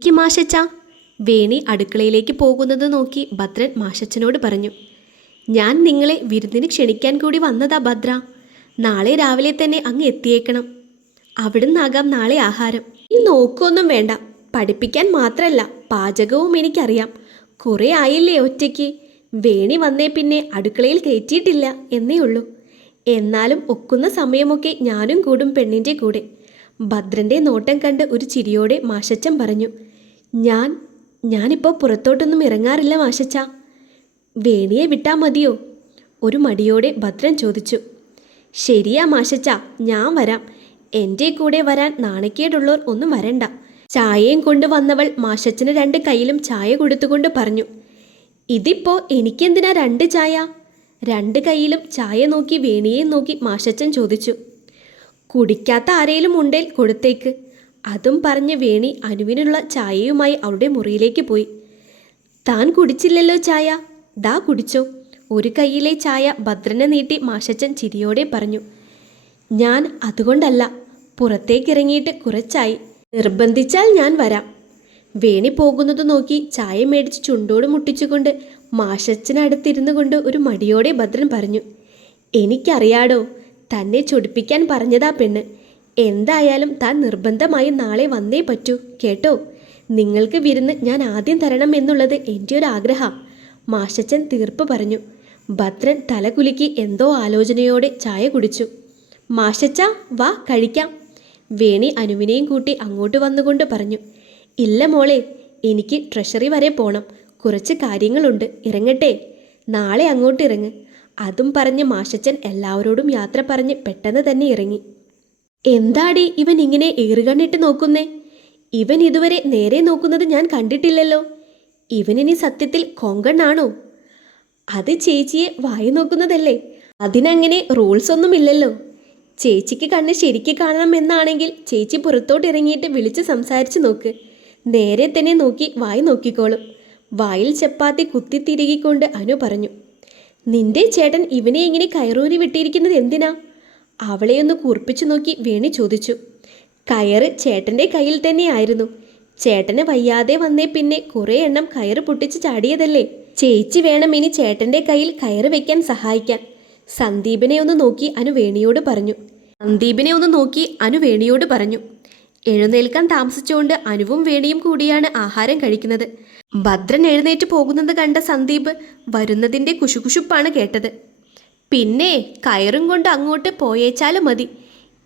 എനിക്ക് മാഷച്ച. വേണി അടുക്കളയിലേക്ക് പോകുന്നത് നോക്കി ഭദ്രൻ മാഷച്ചനോട് പറഞ്ഞു ഞാൻ നിങ്ങളെ വിരുന്നിന് ക്ഷണിക്കാൻ കൂടി വന്നതാ ഭദ്ര. നാളെ രാവിലെ തന്നെ അങ്ങ് എത്തിയേക്കണം. അവിടുന്നാകാം നാളെ ആഹാരം. ഈ നോക്കൊന്നും വേണ്ട. പഠിപ്പിക്കാൻ മാത്രമല്ല പാചകവും എനിക്കറിയാം. കുറേ ആയില്ലേ ഒറ്റയ്ക്ക്. വേണി വന്നേ പിന്നെ അടുക്കളയിൽ കയറ്റിയിട്ടില്ല എന്നേ ഉള്ളൂ. എന്നാലും ഒക്കുന്ന സമയമൊക്കെ ഞാനും കൂടും പെണ്ണിന്റെ കൂടെ. ഭദ്രന്റെ നോട്ടം കണ്ട് ഒരു ചിരിയോടെ മാഷച്ചൻ പറഞ്ഞു ഞാൻ ഞാനിപ്പോൾ പുറത്തോട്ടൊന്നും ഇറങ്ങാറില്ല മാഷച്ച വേണിയെ വിട്ടാൽ മതിയോ? ഒരു മടിയോടെ ഭദ്രൻ ചോദിച്ചു. ശരിയാ മാഷച്ച ഞാൻ വരാം. എന്റെ കൂടെ വരാൻ നാണക്കേടുള്ളവർ ഒന്നും വരണ്ട. ചായയും കൊണ്ടുവന്നവൾ മാഷച്ചന് രണ്ട് കയ്യിലും ചായ കൊടുത്തുകൊണ്ട് പറഞ്ഞു. ഇതിപ്പോ എനിക്കെന്തിനാ രണ്ട് ചായ? രണ്ട് കയ്യിലും ചായ നോക്കി വേണിയെ നോക്കി മാഷച്ചൻ ചോദിച്ചു. കുടിക്കാത്ത ആരേലും ഉണ്ടേൽ കൊടുത്തേക്ക്. അതും പറഞ്ഞ് വേണി അനുവിനുള്ള ചായയുമായി അവളുടെ മുറിയിലേക്ക് പോയി. താൻ കുടിച്ചില്ലല്ലോ ചായ? ദാ കുടിച്ചോ. ഒരു കൈയിലെ ചായ ഭദ്രനെ നീട്ടി മാഷച്ചൻ ചിരിയോടെ പറഞ്ഞു. ഞാൻ അതുകൊണ്ടല്ല പുറത്തേക്കിറങ്ങിയിട്ട് കുറച്ചായി. നിർബന്ധിച്ചാൽ ഞാൻ വരാം. വേണി പോകുന്നത് നോക്കി ചായ മേടിച്ച് ചുണ്ടോട് മുട്ടിച്ചുകൊണ്ട് മാഷച്ചനടുത്തിരുന്നു കൊണ്ട് ഒരു മടിയോടെ ഭദ്രൻ പറഞ്ഞു. എനിക്കറിയാടോ തന്നെ ചൊടിപ്പിക്കാൻ പറഞ്ഞതാ പെണ്ണ്. എന്തായാലും താൻ നിർബന്ധമായി നാളെ വന്നേ പറ്റൂ. കേട്ടോ? നിങ്ങൾക്ക് വിരുന്ന് ഞാൻ ആദ്യം തരണം എന്നുള്ളത് എന്റെ ഒരു ആഗ്രഹം. മാഷച്ചൻ തീർപ്പ് പറഞ്ഞു. ഭദ്രൻ തലകുലുക്കി എന്തോ ആലോചനയോടെ ചായ കുടിച്ചു. മാഷച്ച വാ കഴിക്കാം. വേണി അനുവിനെയും കൂട്ടി അങ്ങോട്ട് വന്നുകൊണ്ട് പറഞ്ഞു. ഇല്ല മോളെ എനിക്ക് ട്രഷറി വരെ പോണം. കുറച്ച് കാര്യങ്ങളുണ്ട്. ഇറങ്ങട്ടെ. നാളെ അങ്ങോട്ട് ഇറങ്ങ്. അതും പറഞ്ഞ് മാഷച്ചൻ എല്ലാവരോടും യാത്ര പറഞ്ഞ് പെട്ടെന്ന് തന്നെ ഇറങ്ങി. എന്താടി ഇവൻ ഇങ്ങനെ ഏറുകണ്ണിട്ട് നോക്കുന്നേ? ഇവൻ ഇതുവരെ നേരെ നോക്കുന്നത് ഞാൻ കണ്ടിട്ടില്ലല്ലോ. ഇവനിനി സത്യത്തിൽ കൊങ്കണ്ണാണോ? അത് ചേച്ചിയെ വായി നോക്കുന്നതല്ലേ? അതിനങ്ങനെ റൂൾസ് ഒന്നുമില്ലല്ലോ. ചേച്ചിക്ക് കണ്ണ് ശരിക്ക് കാണണം എന്നാണെങ്കിൽ ചേച്ചി പുറത്തോട്ട് ഇറങ്ങിയിട്ട് വിളിച്ച് സംസാരിച്ച് നോക്ക്. നേരെ തന്നെ നോക്കി വായി നോക്കിക്കോളും. വായിൽ ചപ്പാത്തി കുത്തി കുത്തിത്തിരുകിക്കൊണ്ട് അനു പറഞ്ഞു. നിന്റെ ചേട്ടൻ ഇവനെ ഇങ്ങനെ കയറൂരി വിട്ടിരിക്കുന്നത് എന്തിനാ? അവളെയൊന്ന് കുറിപ്പിച്ചു നോക്കി വേണി ചോദിച്ചു. കയറ് ചേട്ടന്റെ കയ്യിൽ തന്നെയായിരുന്നു. ചേട്ടന് വയ്യാതെ വന്നേ പിന്നെ കുറേ എണ്ണം കയറ് പൊട്ടിച്ച് ചാടിയതല്ലേ? ചേച്ചി വേണം ഇനി ചേട്ടന്റെ കയ്യിൽ കയറ് വെക്കാൻ സഹായിക്കാൻ. സന്ദീപിനെ ഒന്ന് നോക്കി അനു വേണിയോട് പറഞ്ഞു. സന്ദീപിനെ ഒന്ന് നോക്കി അനു വേണിയോട് പറഞ്ഞു. എഴുന്നേൽക്കാൻ താമസിച്ചുകൊണ്ട് അനുവും വേണിയും കൂടിയാണ് ആഹാരം കഴിക്കുന്നത്. ഭദ്രൻ എഴുന്നേറ്റ് പോകുന്നത് കണ്ട സന്ദീപ് വരുന്നതിന്റെ കുശുകുശുപ്പാണ് കേട്ടത്. പിന്നെ കയറും കൊണ്ട് അങ്ങോട്ട് പോയേച്ചാലും മതി.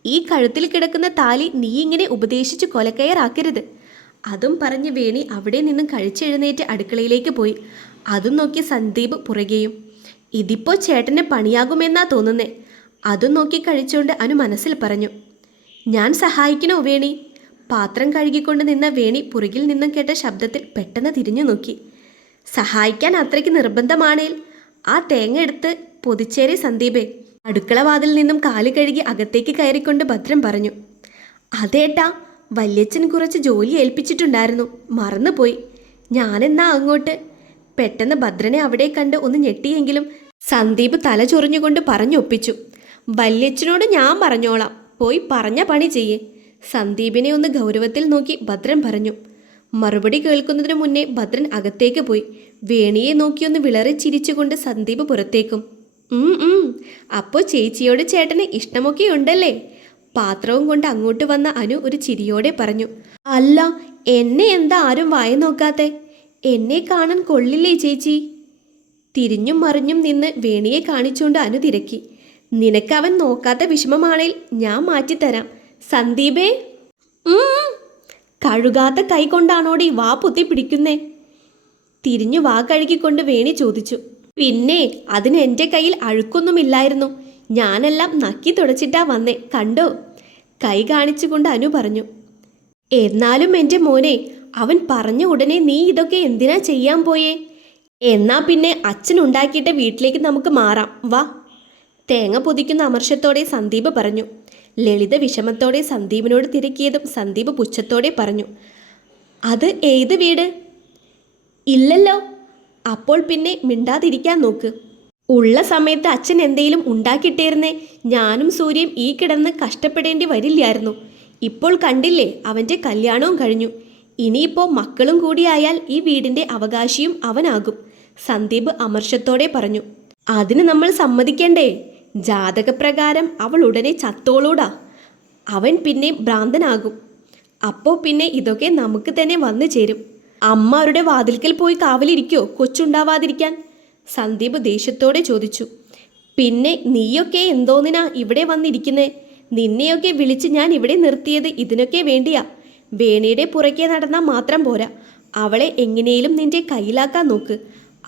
ഈ കഴുത്തിൽ കിടക്കുന്ന താലി നീ ഇങ്ങനെ ഉപദേശിച്ച് കൊലക്കയറാക്കരുത്. അതും പറഞ്ഞ് വേണി അവിടെ നിന്നും കഴിച്ചെഴുന്നേറ്റ് അടുക്കളയിലേക്ക് പോയി. അതും നോക്കി സന്ദീപ് പുറകെയും. ഇതിപ്പോൾ ചേട്ടന് പണിയാകുമെന്നാ തോന്നുന്നേ. അതും നോക്കി കഴിച്ചുകൊണ്ട് അനു മനസ്സിൽ പറഞ്ഞു. ഞാൻ സഹായിക്കണോ വേണി? പാത്രം കഴുകിക്കൊണ്ട് നിന്ന വേണി പുറകിൽ നിന്നും കേട്ട ശബ്ദത്തിൽ പെട്ടെന്ന് തിരിഞ്ഞു നോക്കി. സഹായിക്കാൻ അത്രയ്ക്ക് നിർബന്ധമാണേൽ ആ തേങ്ങ എടുത്ത് പൊതിച്ചേരെ സന്ദീപേ അടുക്കളവാതിൽ നിന്നും കാൽ കഴുകി അകത്തേക്ക് കയറിക്കൊണ്ട് ഭദ്രം പറഞ്ഞു അതേട്ടാ വല്യച്ഛൻ കുറച്ച് ജോലി ഏൽപ്പിച്ചിട്ടുണ്ടായിരുന്നു മറന്നുപോയി. ഞാനെന്നാ അങ്ങോട്ട്? പെട്ടെന്ന് ഭദ്രനെ അവിടെ കണ്ട് ഒന്ന് ഞെട്ടിയെങ്കിലും സന്ദീപ് തല ചൊറിഞ്ഞുകൊണ്ട് പറഞ്ഞൊപ്പിച്ചു വല്യച്ഛനോട് ഞാൻ പറഞ്ഞോളാം പോയി പറഞ്ഞ പണി ചെയ്യേ. സന്ദീപിനെ ഒന്ന് ഗൗരവത്തിൽ നോക്കി ഭദ്രൻ പറഞ്ഞു മറുപടി കേൾക്കുന്നതിന് മുന്നേ ഭദ്രൻ അകത്തേക്ക് പോയി വേണിയെ നോക്കിയൊന്ന് വിളറി ചിരിച്ചുകൊണ്ട് സന്ദീപ് പുറത്തേക്കും. അപ്പോൾ ചേച്ചിയോട് ചേട്ടന് ഇഷ്ടമൊക്കെ ഉണ്ടല്ലേ? പാത്രവും കൊണ്ട് അങ്ങോട്ട് വന്ന അനു ഒരു ചിരിയോടെ പറഞ്ഞു അല്ല എന്നെ എന്താ ആരും വായ നോക്കാത്തെ? എന്നെ കാണാൻ കൊള്ളില്ലേ ചേച്ചി? തിരിഞ്ഞും മറിഞ്ഞും നിന്ന് വേണിയെ കാണിച്ചുകൊണ്ട് അനു തിരക്കി നിനക്കവൻ നോക്കാത്ത വിഷമമാണേൽ ഞാൻ മാറ്റിത്തരാം. സന്ദീപേ. കഴുകാത്ത കൈ കൊണ്ടാണോടി വാ പൊത്തി പിടിക്കുന്നേ? തിരിഞ്ഞു വാ കഴുകിക്കൊണ്ട് വേണി ചോദിച്ചു പിന്നെ അതിന് എന്റെ കയ്യിൽ അഴുക്കൊന്നുമില്ലായിരുന്നു. ഞാനെല്ലാം നക്കി തുടച്ചിട്ടാ വന്നേ. കണ്ടോ? കൈ കാണിച്ചുകൊണ്ട് അനു പറഞ്ഞു. എന്നാലും എന്റെ മോനെ അവൻ പറഞ്ഞ ഉടനെ നീ ഇതൊക്കെ എന്തിനാ ചെയ്യാൻ പോയേ? എന്നാ പിന്നെ അച്ഛൻ ഉണ്ടാക്കിയിട്ട വീട്ടിലേക്ക് നമുക്ക് മാറാം. വാ. തേങ്ങ പൊതിക്കുന്ന അമർഷത്തോടെ സന്ദീപ് പറഞ്ഞു. ലളിത വിഷമത്തോടെ സന്ദീപിനോട് തിരക്കിയതും സന്ദീപ് പുച്ഛത്തോടെ പറഞ്ഞു. അത് ഏത് വീട്? ഇല്ലല്ലോ. അപ്പോൾ പിന്നെ മിണ്ടാതിരിക്കാൻ നോക്ക്. ഉള്ള സമയത്ത് അച്ഛൻ എന്തെങ്കിലും ഉണ്ടാക്കിയിട്ടേരുന്നേ ഞാനും സൂര്യയും ഈ കിടന്ന് കഷ്ടപ്പെടേണ്ടി വരില്ലായിരുന്നു. ഇപ്പോൾ കണ്ടില്ലേ അവന്റെ കല്യാണവും കഴിഞ്ഞു. ഇനിയിപ്പോൾ മക്കളും കൂടിയായാൽ ഈ വീടിന്റെ അവകാശിയും അവനാകും. സന്ദീപ് അമർഷത്തോടെ പറഞ്ഞു. അതിന് നമ്മൾ സമ്മതിക്കണ്ടേ. ജാതകപ്രകാരം അവൾ ഉടനെ ചത്തോളൂടാ. അവൻ പിന്നെ ഭ്രാന്തനാകും. അപ്പോൾ പിന്നെ ഇതൊക്കെ നമുക്ക് തന്നെ വന്നു ചേരും. അമ്മ അവരുടെ വാതിൽക്കൽ പോയി കാവലിരിക്കോ? കൊച്ചുണ്ടാവാതിരിക്കാൻ? സന്ദീപ് ദേഷ്യത്തോടെ ചോദിച്ചു. പിന്നെ നീയൊക്കെ എന്തോന്നിനാ ഇവിടെ വന്നിരിക്കുന്നേ? നിന്നെയൊക്കെ വിളിച്ച് ഞാൻ ഇവിടെ നിർത്തിയത് ഇതിനൊക്കെ വേണ്ടിയാ. വേണിയുടെ പുറകെ നടന്നാൽ മാത്രം പോരാ. അവളെ എങ്ങനെയും നിന്റെ കയ്യിലാക്കാൻ നോക്ക്.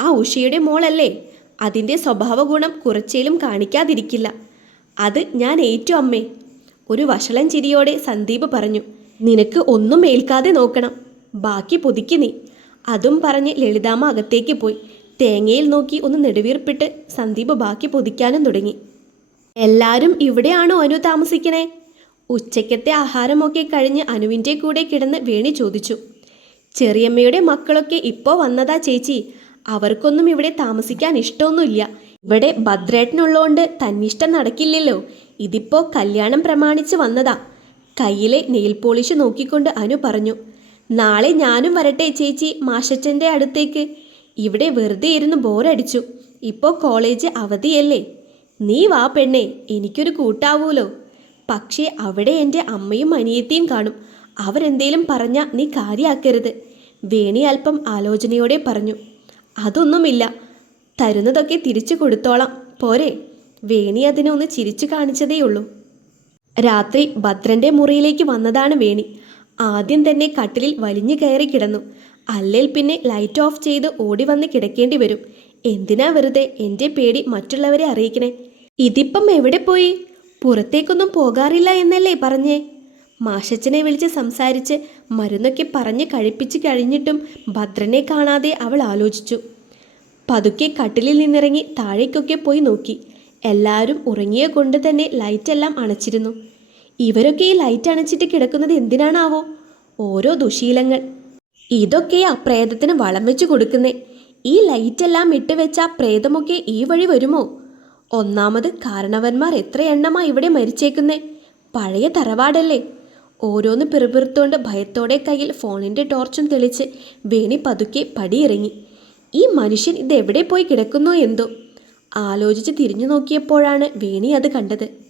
ആ ഉഷയുടെ മോളല്ലേ? അതിന്റെ സ്വഭാവ ഗുണം കുറച്ചേലും കാണിക്കാതിരിക്കില്ല. അത് ഞാൻ ഏറ്റു അമ്മേ. ഒരു വഷളൻ ചിരിയോടെ സന്ദീപ് പറഞ്ഞു. നിനക്ക് ഒന്നും ഏൽക്കാതെ നോക്കണം. ബാക്കി പുതുക്കി നീ. അതും പറഞ്ഞ് ലളിതാമ്മ അകത്തേക്ക് പോയി. തേങ്ങയിൽ നോക്കി ഒന്ന് നെടുവീർപ്പിട്ട് സന്ദീപ് ബാക്കി പൊതിക്കാനും തുടങ്ങി. എല്ലാവരും ഇവിടെയാണോ അനു താമസിക്കണേ? ഉച്ചയ്ക്കത്തെ ആഹാരമൊക്കെ കഴിഞ്ഞ് അനുവിന്റെ കൂടെ കിടന്ന് വേണി ചോദിച്ചു. ചെറിയമ്മയുടെ മക്കളൊക്കെ ഇപ്പോൾ വന്നതാ ചേച്ചി. അവർക്കൊന്നും ഇവിടെ താമസിക്കാൻ ഇഷ്ടമൊന്നുമില്ല. ഇവിടെ ഭദ്രേട്ടനുള്ളതുകൊണ്ട് തന്നിഷ്ടം നടക്കില്ലല്ലോ. ഇതിപ്പോൾ കല്യാണം പ്രമാണിച്ച് വന്നതാ. കയ്യിലെ നെയിൽ പോളിഷ് നോക്കിക്കൊണ്ട് അനു പറഞ്ഞു. നാളെ ഞാനും വരട്ടെ ചേച്ചി മാഷച്ചന്റെ അടുത്തേക്ക്. ഇവിടെ വെറുതെ ഇരുന്ന് ബോറടിച്ചു. ഇപ്പോൾ കോളേജ് അവധിയല്ലേ. നീ വാ പെണ്ണെ എനിക്കൊരു കൂട്ടാവൂലോ. പക്ഷേ അവിടെ എന്റെ അമ്മയും അനിയത്തിയും കാണും. അവരെന്തേലും പറഞ്ഞ നീ കാര്യാക്കരുത്. വേണി അല്പം ആലോചനയോടെ പറഞ്ഞു. അതൊന്നുമില്ല. തരുന്നതൊക്കെ തിരിച്ചു കൊടുത്തോളാം. പോരെ. വേണി അതിനെ ഒന്ന് ചിരിച്ചു കാണിച്ചതേയുള്ളൂ. രാത്രി ഭദ്രന്റെ മുറിയിലേക്ക് വന്നതാണ് വേണി. ആദ്യം തന്നെ കട്ടിലിൽ വലിഞ്ഞു കയറി കിടന്നു. അല്ലേൽ പിന്നെ ലൈറ്റ് ഓഫ് ചെയ്ത് ഓടി വന്ന് കിടക്കേണ്ടി വരും. എന്തിനാ വെറുതെ എന്റെ പേടി മറ്റുള്ളവരെ അറിയിക്കണേ? ഇതിപ്പം എവിടെ പോയി? പുറത്തേക്കൊന്നും പോകാറില്ല എന്നല്ലേ പറഞ്ഞേ? മാഷച്ചനെ വിളിച്ച് സംസാരിച്ച് മരുന്നൊക്കെ പറഞ്ഞ് കഴിപ്പിച്ച് കഴിഞ്ഞിട്ടും ഭദ്രനെ കാണാതെ അവൾ ആലോചിച്ചു. പതുക്കെ കട്ടിലിൽ നിന്നിറങ്ങി താഴേക്കൊക്കെ പോയി നോക്കി. എല്ലാവരും ഉറങ്ങിയ കൊണ്ട് തന്നെ ലൈറ്റെല്ലാം അണച്ചിരുന്നു. ഇവരൊക്കെ ഈ ലൈറ്റ് അണച്ചിട്ട് കിടക്കുന്നത് എന്തിനാണാവോ? ഓരോ ദുശീലങ്ങൾ. ഇതൊക്കെ ആ പ്രേതത്തിന് വളം വെച്ച് കൊടുക്കുന്നേ. ഈ ലൈറ്റെല്ലാം ഇട്ട് വെച്ച ആ പ്രേതമൊക്കെ ഈ വഴി വരുമോ? ഒന്നാമത് കാരണവന്മാർ എത്ര എണ്ണമാ ഇവിടെ മരിച്ചേക്കുന്നേ? പഴയ തറവാടല്ലേ? ഓരോന്ന് പിറുപിറുത്തോണ്ട് ഭയത്തോടെ കയ്യിൽ ഫോണിന്റെ ടോർച്ചും തെളിച്ച് വേണി പതുക്കെ പടിയിറങ്ങി. ഈ മനുഷ്യൻ ഇതെവിടെ പോയി കിടക്കുന്നു എന്തോ? ആലോചിച്ച് തിരിഞ്ഞു നോക്കിയപ്പോഴാണ് വേണി അത് കണ്ടത്.